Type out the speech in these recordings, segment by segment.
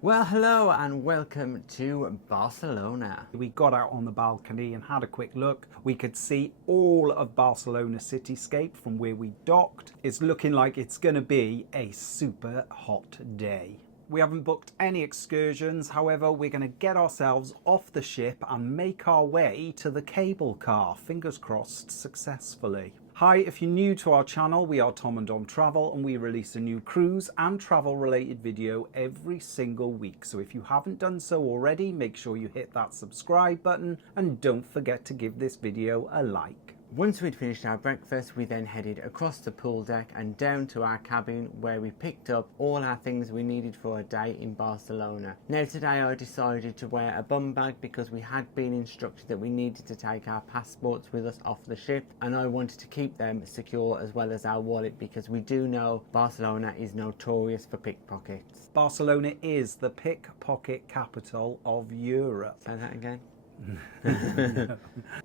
Well, hello and welcome to Barcelona. We got out on the balcony and had a quick look. We could see all of Barcelona cityscape from where we docked. It's looking like it's going to be a super hot day. We haven't booked any excursions, however, we're going to get ourselves off the ship and make our way to the cable car, fingers crossed, successfully. Hi, if you're new to our channel, we are Tom and Dom Travel and we release a new cruise and travel related video every single week. So if you haven't done so already, make sure you hit that subscribe button and don't forget to give this video a like. Once we'd finished our breakfast, we then headed across the pool deck and down to our cabin where we picked up all our things we needed for a day in Barcelona. Now today I decided to wear a bum bag because we had been instructed that we needed to take our passports with us off the ship, and I wanted to keep them secure as well as our wallet because we do know Barcelona is notorious for pickpockets. Barcelona is the pickpocket capital of Europe. Say that again.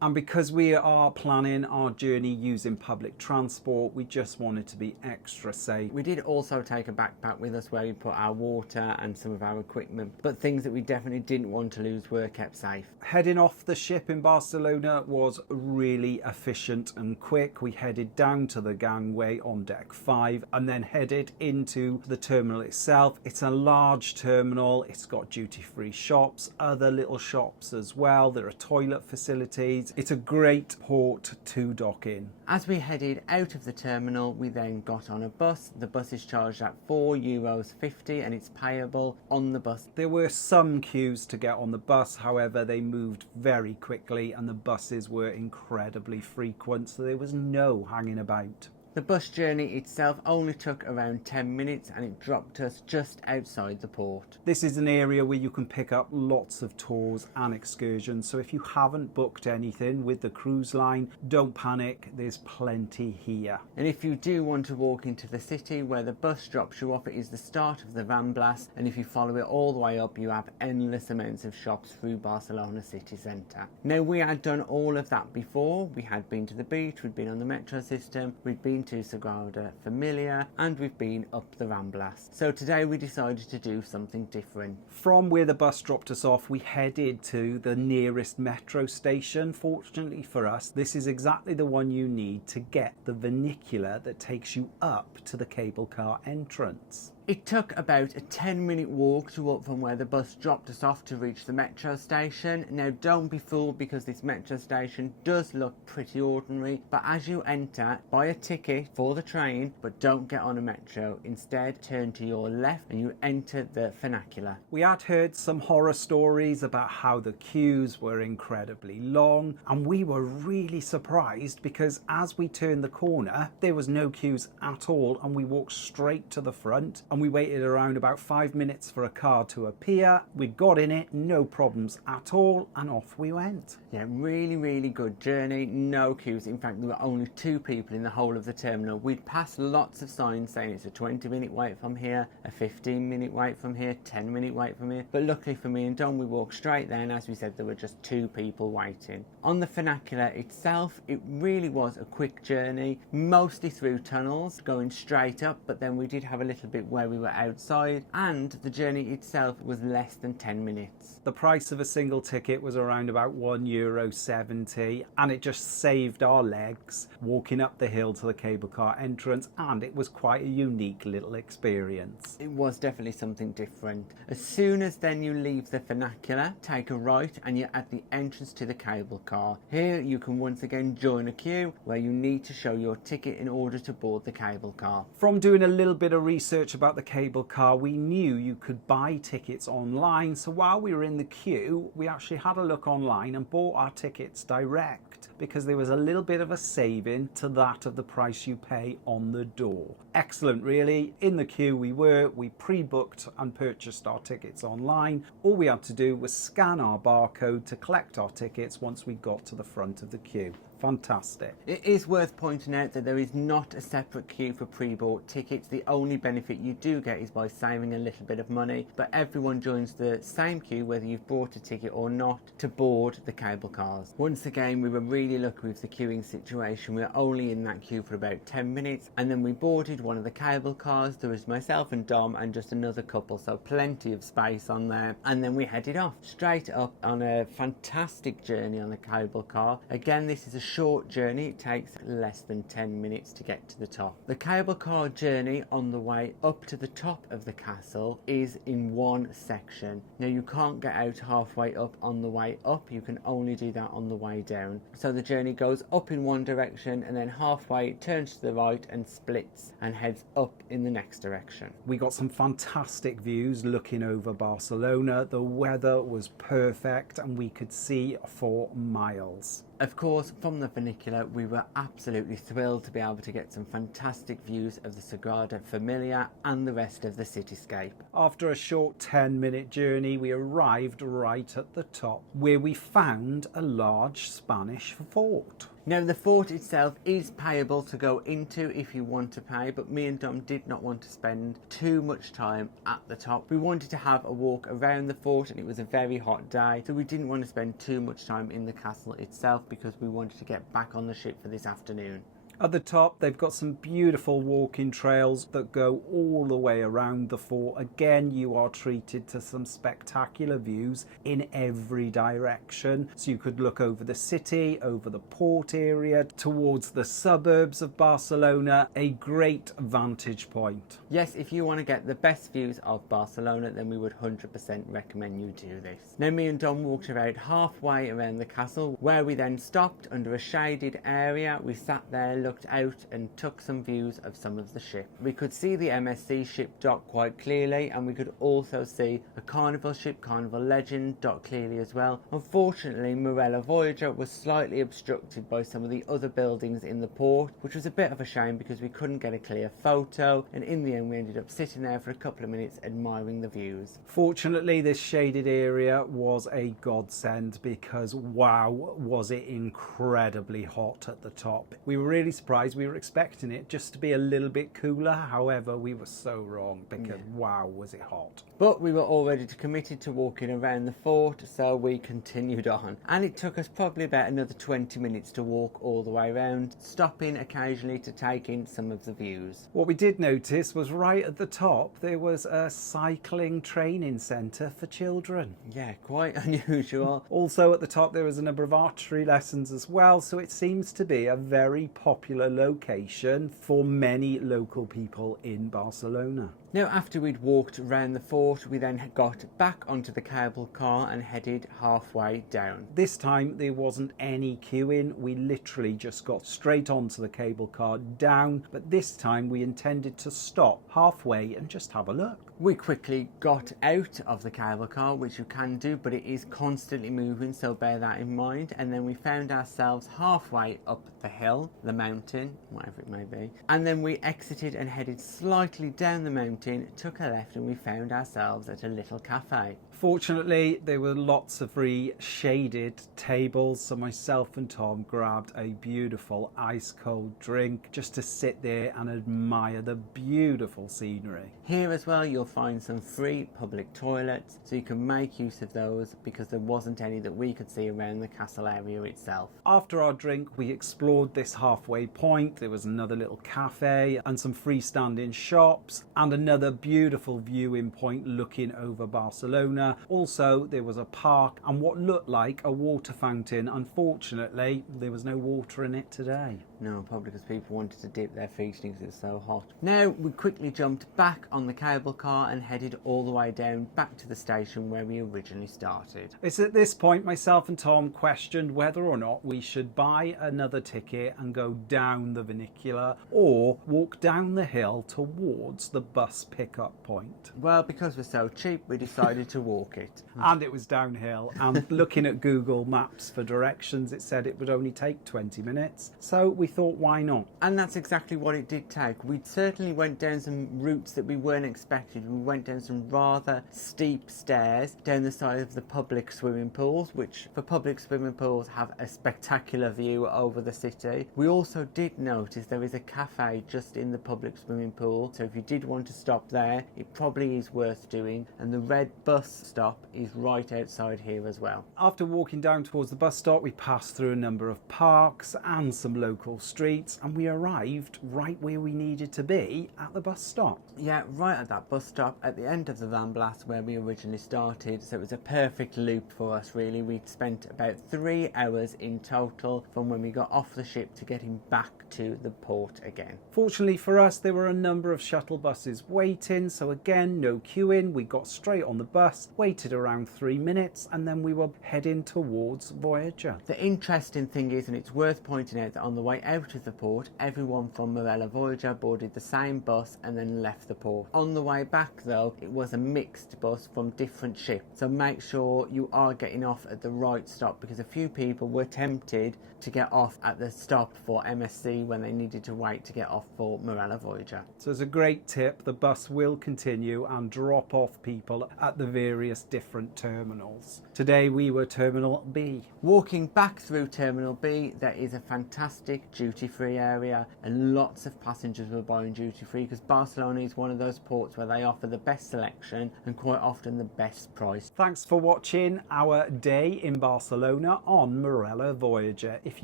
And because we are planning our journey using public transport, we just wanted to be extra safe. We did also take a backpack with us where we put our water and some of our equipment, but things that we definitely didn't want to lose were kept safe. Heading off the ship in Barcelona was really efficient and quick. We headed down to the gangway on deck 5 and then headed into the terminal itself. It's a large terminal, it's got duty-free shops, other little shops as well. There are toilet facilities. It's a great port to dock in. As we headed out of the terminal, we then got on a bus. The bus is charged at €4.50 and it's payable on the bus. There were some queues to get on the bus, however they moved very quickly and the buses were incredibly frequent, so there was no hanging about. The bus journey itself only took around 10 minutes and it dropped us just outside the port. This is an area where you can pick up lots of tours and excursions, so if you haven't booked anything with the cruise line, don't panic, there's plenty here. And if you do want to walk into the city where the bus drops you off, it is the start of the Rambla, and if you follow it all the way up, you have endless amounts of shops through Barcelona city centre. Now, we had done all of that before. We had been to the beach, we'd been on the metro system, we'd been to Sagrada Família, and we've been up the Rambla. So today we decided to do something different. From where the bus dropped us off, we headed to the nearest metro station. Fortunately for us, this is exactly the one you need to get the funicular that takes you up to the cable car entrance. It took about a 10-minute walk to up from where the bus dropped us off to reach the metro station. Now don't be fooled because this metro station does look pretty ordinary, but as you enter, buy a ticket for the train, but don't get on a metro. Instead, turn to your left and you enter the funicular. We had heard some horror stories about how the queues were incredibly long, and we were really surprised because as we turned the corner, there was no queues at all and we walked straight to the front. And we waited around about 5 minutes for a car to appear. We got in it, no problems at all, and off we went. Yeah, really good journey, no queues. In fact, there were only 2 people in the whole of the terminal. We'd passed lots of signs saying it's a 20-minute wait from here, a 15-minute wait from here, 10-minute wait from here. But luckily for me and Don, we walked straight there, and as we said, there were just 2 people waiting. On the funicular itself, it really was a quick journey, mostly through tunnels, going straight up, but then we did have a little bit where we were outside, and the journey itself was less than 10 minutes. The price of a single ticket was around about €1.70, and it just saved our legs walking up the hill to the cable car entrance, and it was quite a unique little experience. It was definitely something different. As soon as then you leave the funicular, take a right and you're at the entrance to the cable car. Here you can once again join a queue where you need to show your ticket in order to board the cable car. From doing a little bit of research about the cable car, we knew you could buy tickets online, so while we were in the queue we actually had a look online and bought our tickets direct because there was a little bit of a saving to that of the price you pay on the door. Excellent really. In the queue we pre-booked and purchased our tickets online. All we had to do was scan our barcode to collect our tickets once we got to the front of the queue. fantastic. It is worth pointing out that there is not a separate queue for pre-bought tickets. The only benefit you do get is by saving a little bit of money, but everyone joins the same queue whether you've bought a ticket or not to board the cable cars. Once again, we were really lucky with the queuing situation. We were only in that queue for about 10 minutes, and then we boarded one of the cable cars. There was myself and Dom and just another couple, so plenty of space on there, and then we headed off straight up on a fantastic journey on the cable car. Again, this is a short journey. It takes less than 10 minutes to get to the top. The cable car journey on the way up to the top of the castle is in one section. Now, you can't get out halfway up on the way up, you can only do that on the way down. So the journey goes up in one direction, and then halfway it turns to the right and splits and heads up in the next direction. We got some fantastic views looking over Barcelona. The weather was perfect and we could see for miles. Of course, from the funicular, we were absolutely thrilled to be able to get some fantastic views of the Sagrada Família and the rest of the cityscape. After a short 10-minute journey, we arrived right at the top, where we found a large Spanish fort. Now, the fort itself is payable to go into if you want to pay, but me and Dom did not want to spend too much time at the top. We wanted to have a walk around the fort, and it was a very hot day, so we didn't want to spend too much time in the castle itself because we wanted to get back on the ship for this afternoon. At the top, they've got some beautiful walking trails that go all the way around the fort. Again, you are treated to some spectacular views in every direction. So you could look over the city, over the port area, towards the suburbs of Barcelona. A great vantage point. Yes, if you want to get the best views of Barcelona, then we would 100% recommend you do this. Now, me and Dom walked about halfway around the castle, where we then stopped under a shaded area. We sat there, looked out and took some views of some of the ship. We could see the MSC ship dock quite clearly, and we could also see a Carnival ship, Carnival Legend, dock clearly as well. Unfortunately, Marella Voyager was slightly obstructed by some of the other buildings in the port, which was a bit of a shame because we couldn't get a clear photo, and in the end we ended up sitting there for a couple of minutes admiring the views. Fortunately, this shaded area was a godsend because wow, was it incredibly hot at the top. We were really surprised. We were expecting it just to be a little bit cooler. However, we were so wrong because wow, was it hot. But we were already committed to walking around the fort, so we continued on. And it took us probably about another 20 minutes to walk all the way around, stopping occasionally to take in some of the views. What we did notice was right at the top there was a cycling training centre for children. Yeah, quite unusual. Also at the top there was an abbreviatory lessons as well, so it seems to be a very popular location for many local people in Barcelona. Now, after we'd walked around the fort, we then got back onto the cable car and headed halfway down. This time there wasn't any queuing, we literally just got straight onto the cable car down, but this time we intended to stop halfway and just have a look. We quickly got out of the cable car, which you can do, but it is constantly moving, so bear that in mind. And then we found ourselves halfway up the hill, the mountain, whatever it may be. And then we exited and headed slightly down the mountain, took a left, and we found ourselves at a little cafe. Fortunately, there were lots of free shaded tables, so myself and Tom grabbed a beautiful ice cold drink just to sit there and admire the beautiful scenery. Here as well, you'll find some free public toilets, so you can make use of those because there wasn't any that we could see around the castle area itself. After our drink, we explored this halfway point. There was another little cafe and some freestanding shops and another beautiful viewing point looking over Barcelona. Also, there was a park and what looked like a water fountain. Unfortunately, there was no water in it today. No, probably because people wanted to dip their feet in because it's so hot. Now, we quickly jumped back on the cable car and headed all the way down back to the station where we originally started. It's at this point myself and Tom questioned whether or not we should buy another ticket and go down the funicular or walk down the hill towards the bus pickup point. Well, because we're so cheap, we decided to walk it. And it was downhill, and looking at Google Maps for directions, it said it would only take 20 minutes. So we thought, why not? And that's exactly what it did take. We certainly went down some routes that we weren't expecting. We went down some rather steep stairs down the side of the public swimming pools, which for public swimming pools have a spectacular view over the city. We also did notice there is a cafe just in the public swimming pool, so if you did want to stop there, it probably is worth doing. And the red bus stop is right outside here as well. After walking down towards the bus stop, we passed through a number of parks and some local streets, and we arrived right where we needed to be at the bus stop. Yeah, right at that bus stop at the end of the Rambla where we originally started, so it was a perfect loop for us really. We'd spent about 3 hours in total from when we got off the ship to getting back to the port again. Fortunately for us, there were a number of shuttle buses waiting, so again, no queuing. We got straight on the bus, waited around 3 minutes, and then we were heading towards Voyager. The interesting thing is, and it's worth pointing out, that on the way out of the port, everyone from Marella Voyager boarded the same bus and then left the port. On the way back though, it was a mixed bus from different ships, so make sure you are getting off at the right stop, because a few people were tempted to get off at the stop for MSC when they needed to wait to get off for Marella Voyager. So as a great tip, the bus will continue and drop off people at the various different terminals. Today we were Terminal B. Walking back through Terminal B, there is a fantastic duty-free area, and lots of passengers were buying duty-free because Barcelona is one of those ports where they offer the best selection and quite often the best price. Thanks for watching our day in Barcelona on Marella Voyager. If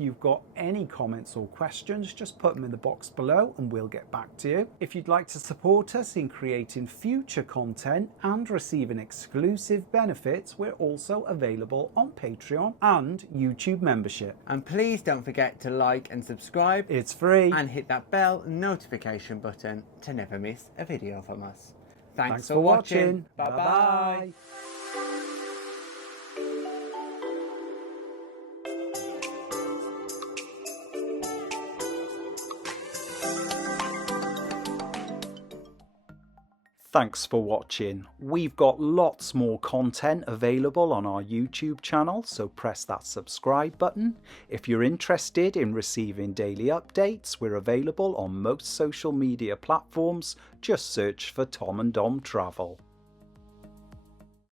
you've got any comments or questions, just put them in the box below and we'll get back to you. If you'd like to support us in creating future content and receiving exclusive benefits, we're also available on Patreon and YouTube membership. And please don't forget to like and subscribe. It's free. And hit that bell notification button to never miss a video from us. Thanks for watching. watching. Bye-bye. Thanks for watching. We've got lots more content available on our YouTube channel, so press that subscribe button. If you're interested in receiving daily updates, we're available on most social media platforms. Just search for Tom and Dom Travel.